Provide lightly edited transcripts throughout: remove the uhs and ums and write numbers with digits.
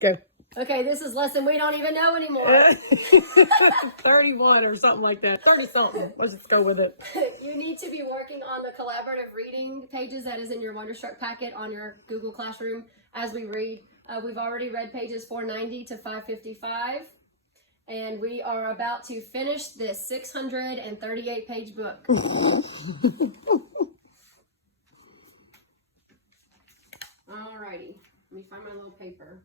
Go. Okay, this is lesson we don't even know anymore. 31 or something like that. 30 something. Let's just go with it. You need to be working on the collaborative reading pages that is in your Wonderstruck packet on your Google Classroom as we read. We've already read pages 490 to 555, and we are about to finish this 638-page book. Alrighty, let me find my little paper.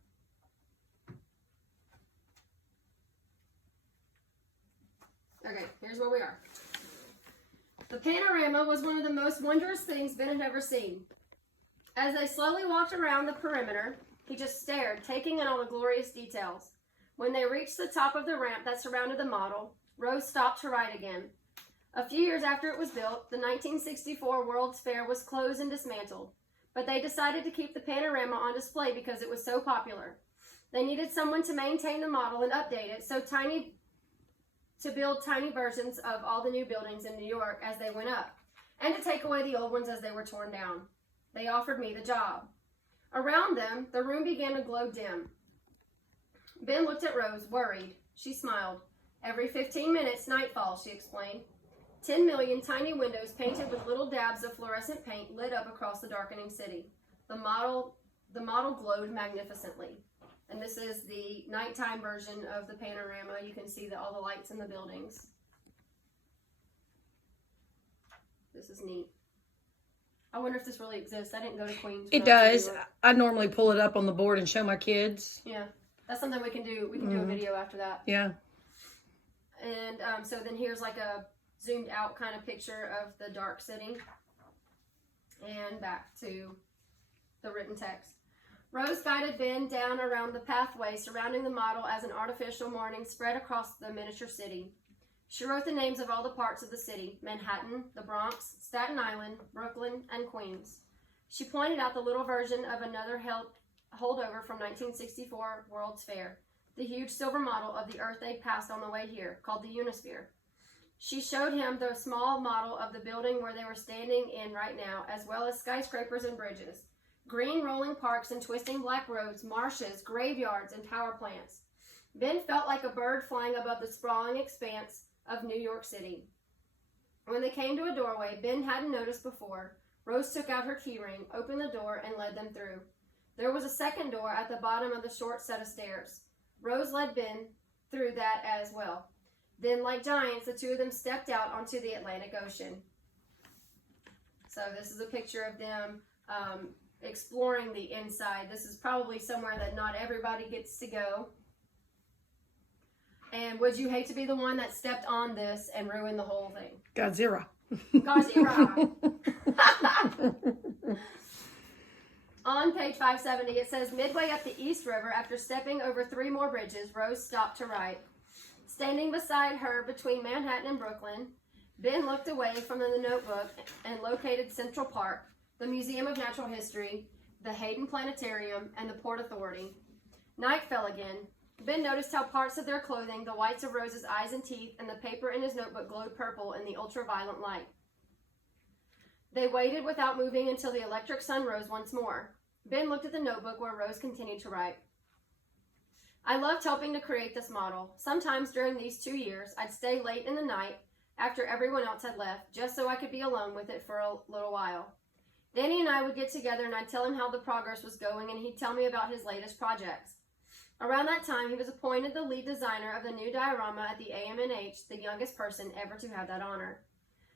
Okay, here's where we are. The panorama was one of the most wondrous things Ben had ever seen. As they slowly walked around the perimeter, he just stared, taking in all the glorious details. When they reached the top of the ramp that surrounded the model, Rose stopped to write again. A few years after it was built, the 1964 World's Fair was closed and dismantled, but they decided to keep the panorama on display because it was so popular. They needed someone to maintain the model and update it, to build tiny versions of all the new buildings in New York as they went up, and to take away the old ones as they were torn down. They offered me the job. Around them, the room began to glow dim. Ben looked at Rose, worried. She smiled. Every 15 minutes, nightfall, she explained. 10 million tiny windows painted with little dabs of fluorescent paint lit up across the darkening city. The model glowed magnificently. And this is the nighttime version of the panorama. You can see all the lights in the buildings. This is neat. I wonder if this really exists. I didn't go to Queens. It does. I normally pull it up on the board and show my kids. Yeah. That's something we can do. We can do a video after that. Yeah. And so then here's like a zoomed out kind of picture of the dark city. And back to the written text. Rose guided Ben down around the pathway surrounding the model as an artificial morning spread across the miniature city. She wrote the names of all the parts of the city: Manhattan, the Bronx, Staten Island, Brooklyn, and Queens. She pointed out the little version of another holdover from 1964 World's Fair, the huge silver model of the Earth they passed on the way here, called the Unisphere. She showed him the small model of the building where they were standing in right now, as well as skyscrapers and bridges. Green rolling parks and twisting black roads, marshes, graveyards, and power plants. Ben felt like a bird flying above the sprawling expanse of New York City. When they came to a doorway Ben hadn't noticed before, Rose took out her key ring, opened the door, and led them through. There was a second door at the bottom of the short set of stairs. Rose led Ben through that as well. Then, like giants, the two of them stepped out onto the Atlantic Ocean. So this is a picture of them exploring the inside. This is probably somewhere that not everybody gets to go. And would you hate to be the one that stepped on this and ruined the whole thing? Godzilla. Godzilla. On page 570, it says, midway up the East River, after stepping over 3 more bridges, Rose stopped to write. Standing beside her between Manhattan and Brooklyn, Ben looked away from the notebook and located Central Park, the Museum of Natural History, the Hayden Planetarium, and the Port Authority. Night fell again. Ben noticed how parts of their clothing, the whites of Rose's eyes and teeth, and the paper in his notebook glowed purple in the ultraviolet light. They waited without moving until the electric sun rose once more. Ben looked at the notebook where Rose continued to write. I loved helping to create this model. Sometimes during these 2 years, I'd stay late in the night after everyone else had left, just so I could be alone with it for a little while. Danny and I would get together and I'd tell him how the progress was going, and he'd tell me about his latest projects. Around that time, he was appointed the lead designer of the new diorama at the AMNH, the youngest person ever to have that honor.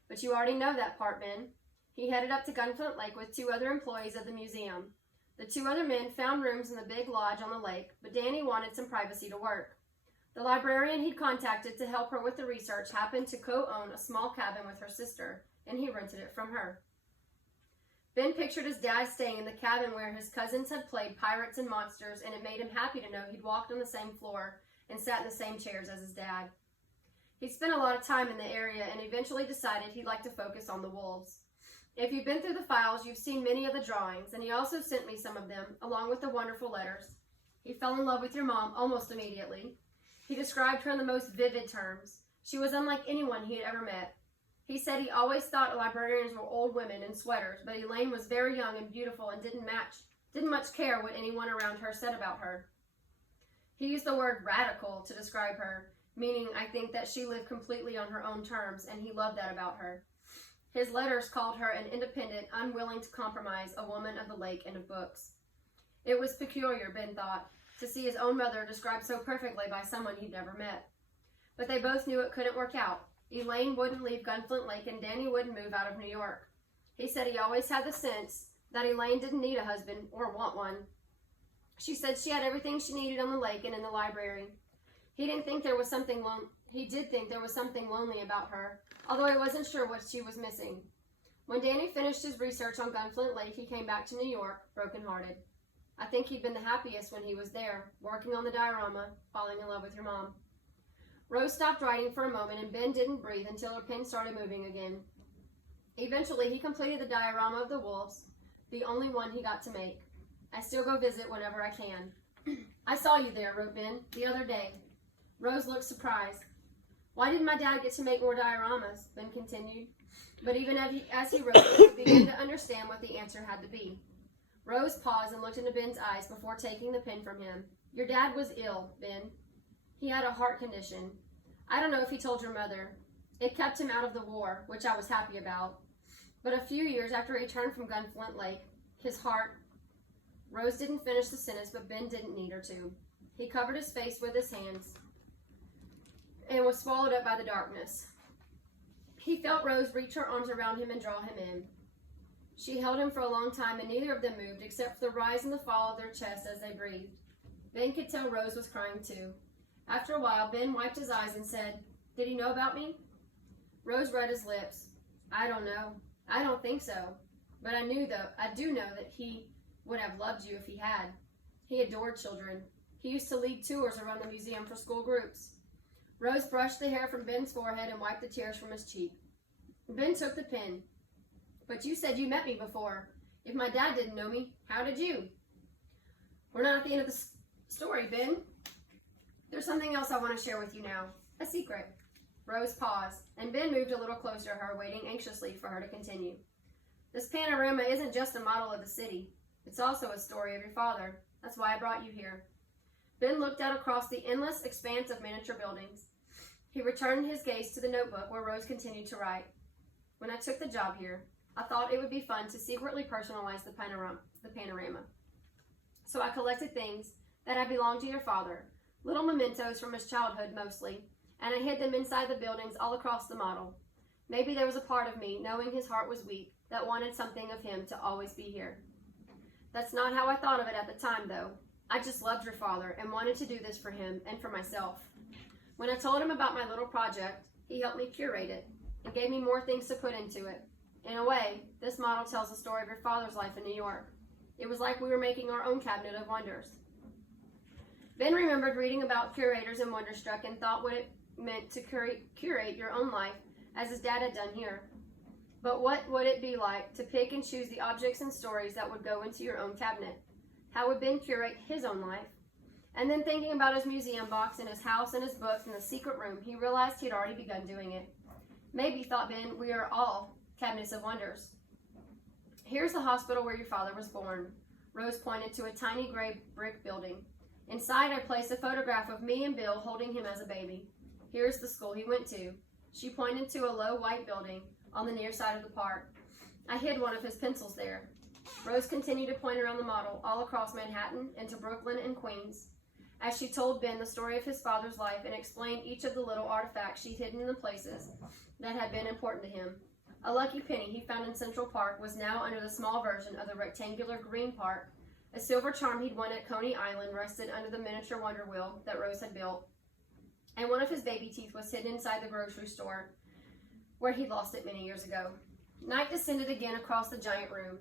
But you already know that part, Ben. He headed up to Gunflint Lake with 2 other employees of the museum. The 2 other men found rooms in the big lodge on the lake, but Danny wanted some privacy to work. The librarian he'd contacted to help her with the research happened to co-own a small cabin with her sister, and he rented it from her. Ben pictured his dad staying in the cabin where his cousins had played pirates and monsters, and it made him happy to know he'd walked on the same floor and sat in the same chairs as his dad. He'd spent a lot of time in the area and eventually decided he'd like to focus on the wolves. If you've been through the files, you've seen many of the drawings, and he also sent me some of them, along with the wonderful letters. He fell in love with your mom almost immediately. He described her in the most vivid terms. She was unlike anyone he had ever met. He said he always thought librarians were old women in sweaters, but Elaine was very young and beautiful and didn't much care what anyone around her said about her. He used the word radical to describe her, meaning I think that she lived completely on her own terms, and he loved that about her. His letters called her an independent, unwilling to compromise, a woman of the lake and of books. It was peculiar, Ben thought, to see his own mother described so perfectly by someone he'd never met. But they both knew it couldn't work out. Elaine wouldn't leave Gunflint Lake, and Danny wouldn't move out of New York. He said he always had the sense that Elaine didn't need a husband or want one. She said she had everything she needed on the lake and in the library. He did think there was something lonely about her, although he wasn't sure what she was missing. When Danny finished his research on Gunflint Lake, he came back to New York, brokenhearted. I think he'd been the happiest when he was there, working on the diorama, falling in love with your mom. Rose stopped writing for a moment, and Ben didn't breathe until her pen started moving again. Eventually, he completed the diorama of the wolves, the only one he got to make. I still go visit whenever I can. I saw you there, wrote Ben, the other day. Rose looked surprised. Why didn't my dad get to make more dioramas? Ben continued. But even as he wrote, he began to understand what the answer had to be. Rose paused and looked into Ben's eyes before taking the pen from him. Your dad was ill, Ben. He had a heart condition. I don't know if he told your mother. It kept him out of the war, which I was happy about. But a few years after he returned from Gunflint Lake, his heart... Rose didn't finish the sentence, but Ben didn't need her to. He covered his face with his hands and was swallowed up by the darkness. He felt Rose reach her arms around him and draw him in. She held him for a long time, and neither of them moved except for the rise and the fall of their chests as they breathed. Ben could tell Rose was crying too. After a while, Ben wiped his eyes and said, Did he know about me? Rose read his lips. I don't know. I don't think so. But I do know that he would have loved you if he had. He adored children. He used to lead tours around the museum for school groups. Rose brushed the hair from Ben's forehead and wiped the tears from his cheek. Ben took the pen. But you said you met me before. If my dad didn't know me, how did you? We're not at the end of the story, Ben. There's something else I want to share with you now. A secret. Rose paused, and Ben moved a little closer to her, waiting anxiously for her to continue. This panorama isn't just a model of the city. It's also a story of your father. That's why I brought you here. Ben looked out across the endless expanse of miniature buildings. He returned his gaze to the notebook where Rose continued to write. When I took the job here, I thought it would be fun to secretly personalize the panorama. So I collected things that had belonged to your father, little mementos from his childhood mostly, and I hid them inside the buildings all across the model. Maybe there was a part of me, knowing his heart was weak, that wanted something of him to always be here. That's not how I thought of it at the time, though. I just loved your father and wanted to do this for him and for myself. When I told him about my little project, he helped me curate it and gave me more things to put into it. In a way, this model tells the story of your father's life in New York. It was like we were making our own cabinet of wonders. Ben remembered reading about curators in Wonderstruck and thought what it meant to curate your own life, as his dad had done here. But what would it be like to pick and choose the objects and stories that would go into your own cabinet? How would Ben curate his own life? And then thinking about his museum box and his house and his books and the secret room, he realized he had already begun doing it. Maybe, thought Ben, we are all cabinets of wonders. Here's the hospital where your father was born. Rose pointed to a tiny gray brick building. Inside, I placed a photograph of me and Bill holding him as a baby. Here's the school he went to. She pointed to a low white building on the near side of the park. I hid one of his pencils there. Rose continued to point around the model, all across Manhattan, into Brooklyn and Queens, as she told Ben the story of his father's life and explained each of the little artifacts she'd hidden in the places that had been important to him. A lucky penny he found in Central Park was now under the small version of the rectangular green part. A silver charm he'd won at Coney Island rested under the miniature wonder wheel that Rose had built. And one of his baby teeth was hidden inside the grocery store, where he'd lost it many years ago. Night descended again across the giant room.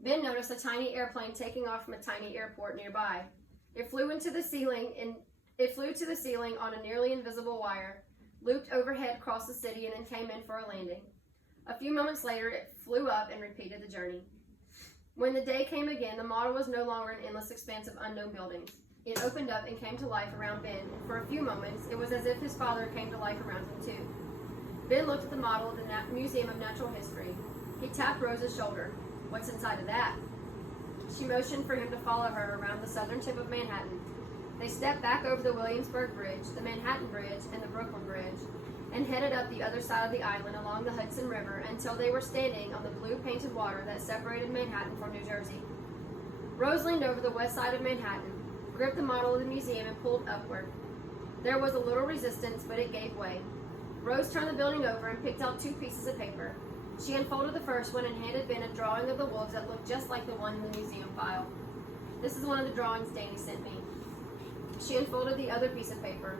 Ben noticed a tiny airplane taking off from a tiny airport nearby. It flew to the ceiling on a nearly invisible wire, looped overhead across the city, and then came in for a landing. A few moments later, it flew up and repeated the journey. When the day came again, the model was no longer an endless expanse of unknown buildings. It opened up and came to life around Ben, and for a few moments, it was as if his father came to life around him too. Ben looked at the model of the Museum of Natural History. He tapped Rose's shoulder. What's inside of that? She motioned for him to follow her around the southern tip of Manhattan. They stepped back over the Williamsburg Bridge, the Manhattan Bridge, and the Brooklyn Bridge, and headed up the other side of the island along the Hudson River until they were standing on the blue painted water that separated Manhattan from New Jersey. Rose leaned over the west side of Manhattan, gripped the model of the museum, and pulled upward. There was a little resistance, but it gave way. Rose turned the building over and picked out 2 pieces of paper. She unfolded the first one and handed Ben a drawing of the wolves that looked just like the one in the museum file. This is one of the drawings Danny sent me. She unfolded the other piece of paper.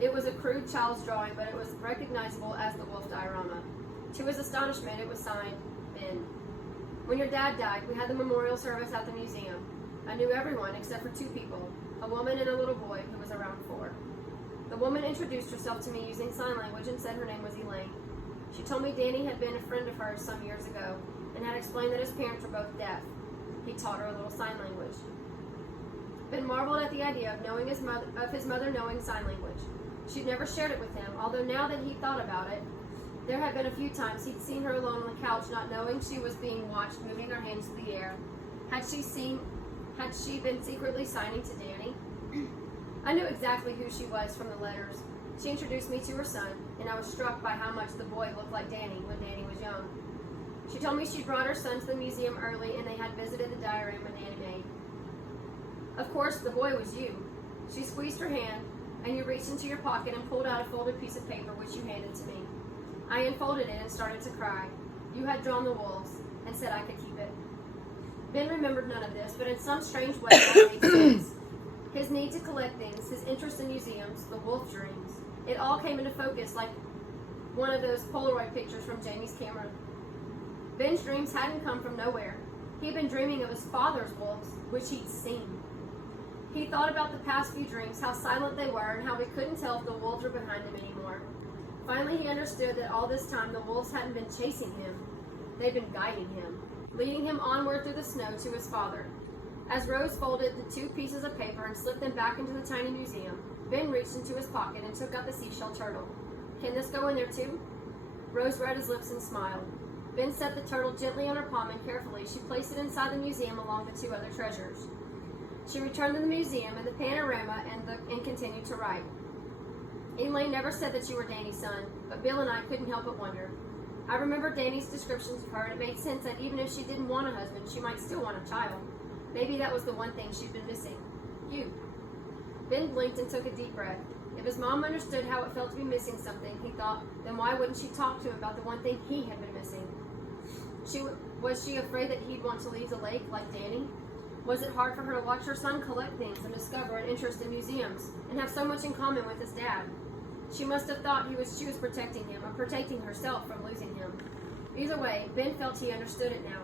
It was a crude child's drawing, but it was recognizable as the wolf diorama. To his astonishment, it was signed, Ben. When your dad died, we had the memorial service at the museum. I knew everyone except for 2 people, a woman and a little boy who was around 4. The woman introduced herself to me using sign language and said her name was Elaine. She told me Danny had been a friend of hers some years ago and had explained that his parents were both deaf. He taught her a little sign language. Ben marveled at the idea of his mother knowing sign language. She'd never shared it with him, although now that he thought about it, there had been a few times he'd seen her alone on the couch, not knowing she was being watched, moving her hands through the air. Had she been secretly signing to Danny? I knew exactly who she was from the letters. She introduced me to her son, and I was struck by how much the boy looked like Danny when Danny was young. She told me she brought her son to the museum early and they had visited the diorama Danny made. Of course, the boy was you. She squeezed her hand, and you reached into your pocket and pulled out a folded piece of paper which you handed to me. I unfolded it and started to cry. You had drawn the wolves and said I could keep it. Ben remembered none of this, but in some strange way it made sense. His need to collect things, his interest in museums, the wolf dreams, it all came into focus like one of those Polaroid pictures from Jamie's camera. Ben's dreams hadn't come from nowhere. He'd been dreaming of his father's wolves, which he'd seen. He thought about the past few dreams, how silent they were, and how we couldn't tell if the wolves were behind him anymore. Finally, he understood that all this time the wolves hadn't been chasing him. They'd been guiding him, leading him onward through the snow to his father. As Rose folded the 2 pieces of paper and slipped them back into the tiny museum, Ben reached into his pocket and took out the seashell turtle. Can this go in there too? Rose read his lips and smiled. Ben set the turtle gently on her palm and carefully she placed it inside the museum along the 2 other treasures. She returned to the museum and the panorama and continued to write. Elaine never said that you were Danny's son, but Bill and I couldn't help but wonder. I remember Danny's descriptions of her, and it made sense that even if she didn't want a husband, she might still want a child. Maybe that was the one thing she'd been missing. You. Ben blinked and took a deep breath. If his mom understood how it felt to be missing something, he thought, then why wouldn't she talk to him about the one thing he had been missing? Was she afraid that he'd want to leave the lake like Danny? Was it hard for her to watch her son collect things and discover an interest in museums and have so much in common with his dad? She must have thought she was protecting him or protecting herself from losing him. Either way, Ben felt he understood it now.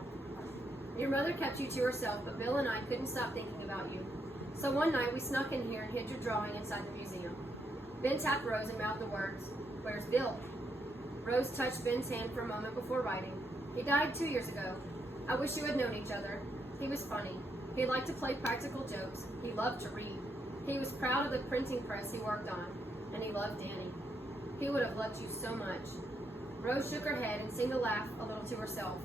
Your mother kept you to herself, but Bill and I couldn't stop thinking about you. So one night we snuck in here and hid your drawing inside the museum. Ben tapped Rose and mouthed the words, "Where's Bill?" Rose touched Ben's hand for a moment before writing. He died 2 years ago. I wish you had known each other. He was funny. He liked to play practical jokes. He loved to read. He was proud of the printing press he worked on. And he loved Danny. He would have loved you so much. Rose shook her head and seemed to laugh a little to herself.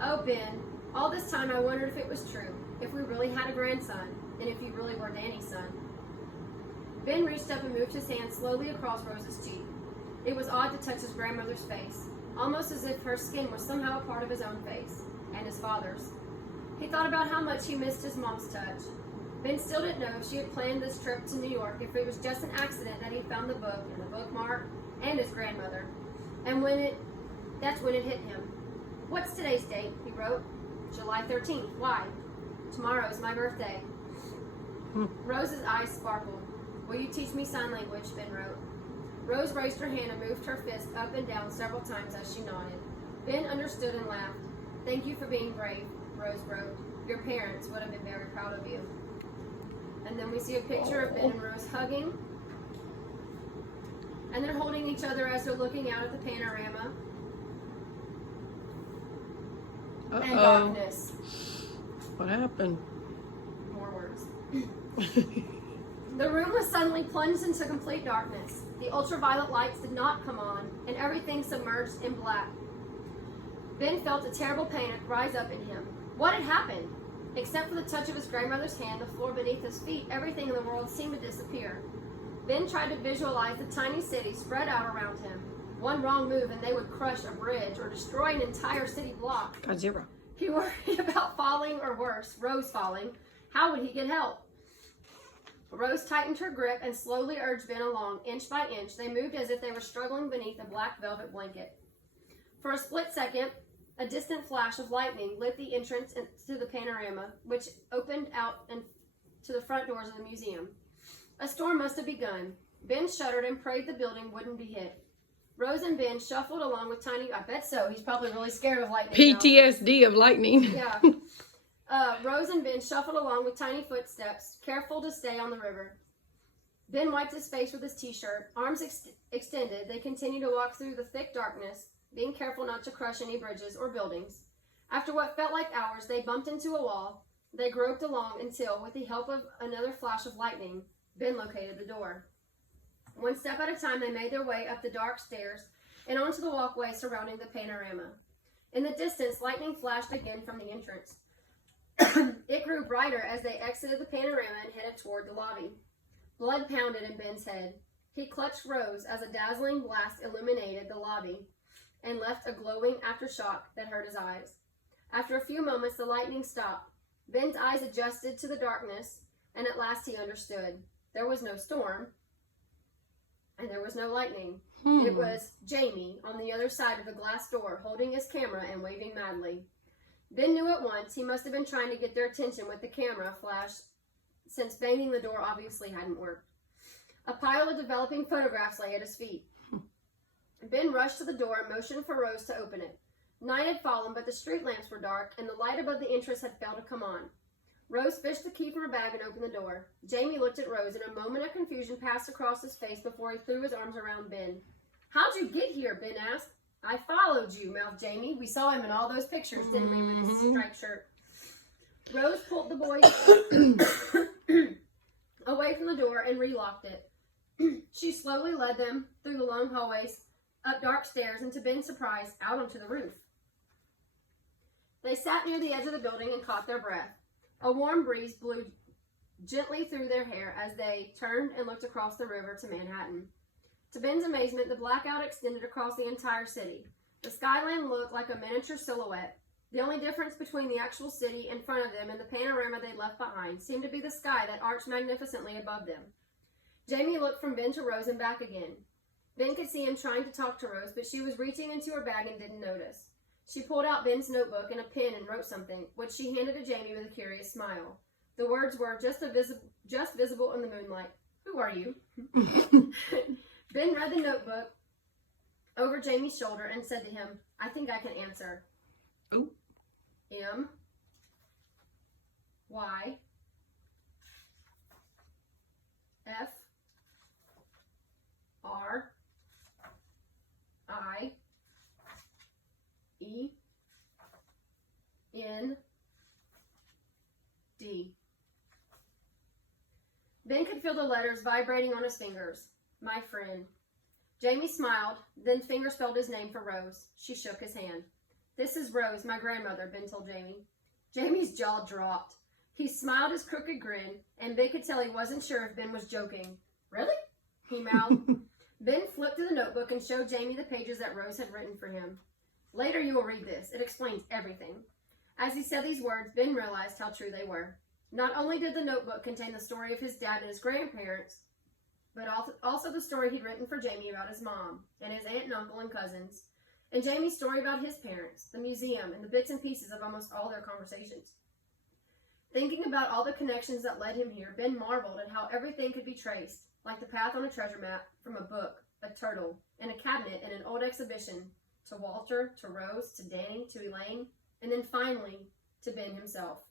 Oh, Ben, all this time I wondered if it was true, if we really had a grandson, and if you really were Danny's son. Ben reached up and moved his hand slowly across Rose's cheek. It was odd to touch his grandmother's face, almost as if her skin was somehow a part of his own face, and his father's. He thought about how much he missed his mom's touch. Ben still didn't know if she had planned this trip to New York, if it was just an accident that he found the book and the bookmark and his grandmother. And that's when it hit him. What's today's date? He wrote. July 13th. Why? Tomorrow is my birthday. Rose's eyes sparkled. Will you teach me sign language? Ben wrote. Rose raised her hand and moved her fist up and down several times as she nodded. Ben understood and laughed. Thank you for being brave, Rose wrote. Your parents would have been very proud of you. And then we see a picture of Ben and Rose hugging. And they're holding each other as they're looking out at the panorama. And darkness. What happened? More words. The room was suddenly plunged into complete darkness. The ultraviolet lights did not come on, and everything submerged in black. Ben felt a terrible panic rise up in him. What had happened? Except for the touch of his grandmother's hand, the floor beneath his feet, everything in the world seemed to disappear. Ben tried to visualize the tiny city spread out around him. One wrong move and they would crush a bridge or destroy an entire city block. Godzilla. He worried about falling, or worse, Rose falling. How would he get help? Rose tightened her grip and slowly urged Ben along, inch by inch. They moved as if they were struggling beneath a black velvet blanket. For a split second, a distant flash of lightning lit the entrance to the panorama, which opened out to the front doors of the museum. A storm must have begun. Ben shuddered and prayed the building wouldn't be hit. Rose and Ben shuffled along with Tiny. I bet so. He's probably really scared of lightning now. PTSD of lightning. Yeah. Rose and Ben shuffled along with tiny footsteps, careful to stay on the river. Ben wiped his face with his t-shirt. Arms extended, they continued to walk through the thick darkness, being careful not to crush any bridges or buildings. After what felt like hours, they bumped into a wall. They groped along until, with the help of another flash of lightning, Ben located the door. One step at a time, they made their way up the dark stairs and onto the walkway surrounding the panorama. In the distance, lightning flashed again from the entrance. It grew brighter as they exited the panorama and headed toward the lobby. Blood pounded in Ben's head. He clutched Rose as a dazzling blast illuminated the lobby and left a glowing aftershock that hurt his eyes. After a few moments, the lightning stopped. Ben's eyes adjusted to the darkness, and at last he understood. There was no storm, and there was no lightning. It was Jamie on the other side of the glass door, holding his camera and waving madly. Ben knew at once he must have been trying to get their attention with the camera flash, since banging the door obviously hadn't worked. A pile of developing photographs lay at his feet. Ben rushed to the door and motioned for Rose to open it. Night had fallen, but the street lamps were dark, and the light above the entrance had failed to come on. Rose fished the key from her bag and opened the door. Jamie looked at Rose, and a moment of confusion passed across his face before he threw his arms around Ben. "How'd you get here?" Ben asked. "I followed you," mouthed Jamie. "We saw him in all those pictures, didn't we, with his striped shirt?" Rose pulled the boys away from the door and relocked it. She slowly led them through the long hallways, up dark stairs, and to Ben's surprise, out onto the roof. They sat near the edge of the building and caught their breath. A warm breeze blew gently through their hair as they turned and looked across the river to Manhattan. To Ben's amazement, the blackout extended across the entire city. The skyline looked like a miniature silhouette. The only difference between the actual city in front of them and the panorama they'd left behind seemed to be the sky that arched magnificently above them. Jamie looked from Ben to Rose and back again. Ben could see him trying to talk to Rose, but she was reaching into her bag and didn't notice. She pulled out Ben's notebook and a pen and wrote something, which she handed to Jamie with a curious smile. The words were just visible in the moonlight. "Who are you?" Ben read the notebook over Jamie's shoulder and said to him, "I think I can answer." Ooh. M Y F R I E N D. Ben could feel the letters vibrating on his fingers. My friend. Jamie smiled, then finger spelled his name for Rose. She shook his hand. "This is Rose, my grandmother," Ben told Jamie. Jamie's jaw dropped. He smiled his crooked grin, and Ben could tell he wasn't sure if Ben was joking. "Really?" he mouthed. Ben flipped through the notebook and showed Jamie the pages that Rose had written for him. "Later you will read this. It explains everything." As he said these words, Ben realized how true they were. Not only did the notebook contain the story of his dad and his grandparents, but also the story he'd written for Jamie about his mom and his aunt and uncle and cousins, and Jamie's story about his parents, the museum, and the bits and pieces of almost all their conversations. Thinking about all the connections that led him here, Ben marveled at how everything could be traced, like the path on a treasure map, from a book, a turtle, and a cabinet in an old exhibition, to Walter, to Rose, to Danny, to Elaine, and then finally to Ben himself.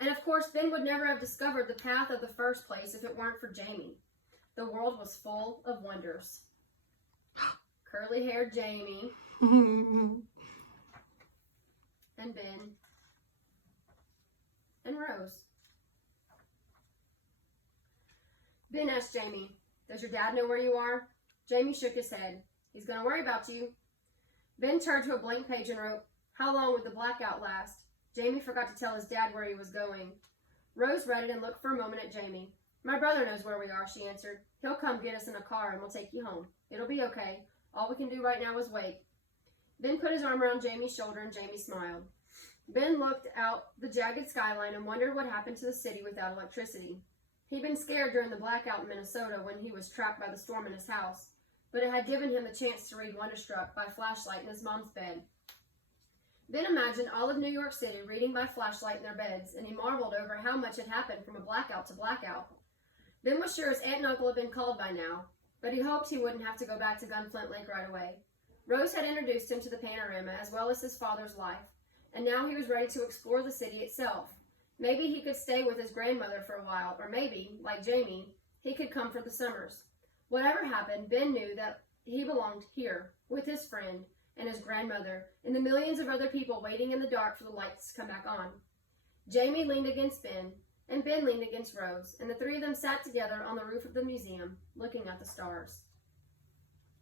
And of course, Ben would never have discovered the path of the first place if it weren't for Jamie. The world was full of wonders. Curly-haired Jamie and Ben and Rose. Ben asked Jamie, "Does your dad know where you are?" Jamie shook his head. "He's going to worry about you." Ben turned to a blank page and wrote, "How long would the blackout last?" Jamie forgot to tell his dad where he was going. Rose read it and looked for a moment at Jamie. My brother knows where we are, she answered. He'll come get us in a car and we'll take you home. It'll be okay. All we can do right now is wait. Ben put his arm around Jamie's shoulder and Jamie smiled. Ben looked out the jagged skyline and wondered what happened to the city without electricity. He'd been scared during the blackout in Minnesota when he was trapped by the storm in his house, but it had given him the chance to read Wonderstruck by flashlight in his mom's bed. Ben imagined all of New York City reading by flashlight in their beds, and he marveled over how much had happened from a blackout to blackout. Ben was sure his aunt and uncle had been called by now, but he hoped he wouldn't have to go back to Gunflint Lake right away. Rose had introduced him to the panorama as well as his father's life, and now he was ready to explore the city itself. Maybe he could stay with his grandmother for a while, or maybe, like Jamie, he could come for the summers. Whatever happened, Ben knew that he belonged here, with his friend and his grandmother, and the millions of other people waiting in the dark for the lights to come back on. Jamie leaned against Ben, and Ben leaned against Rose, and the three of them sat together on the roof of the museum, looking at the stars.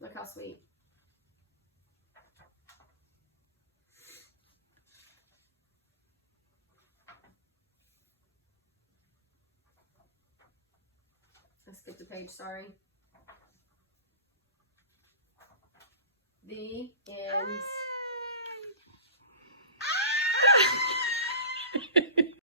Look how sweet. I skipped a page, sorry. The end.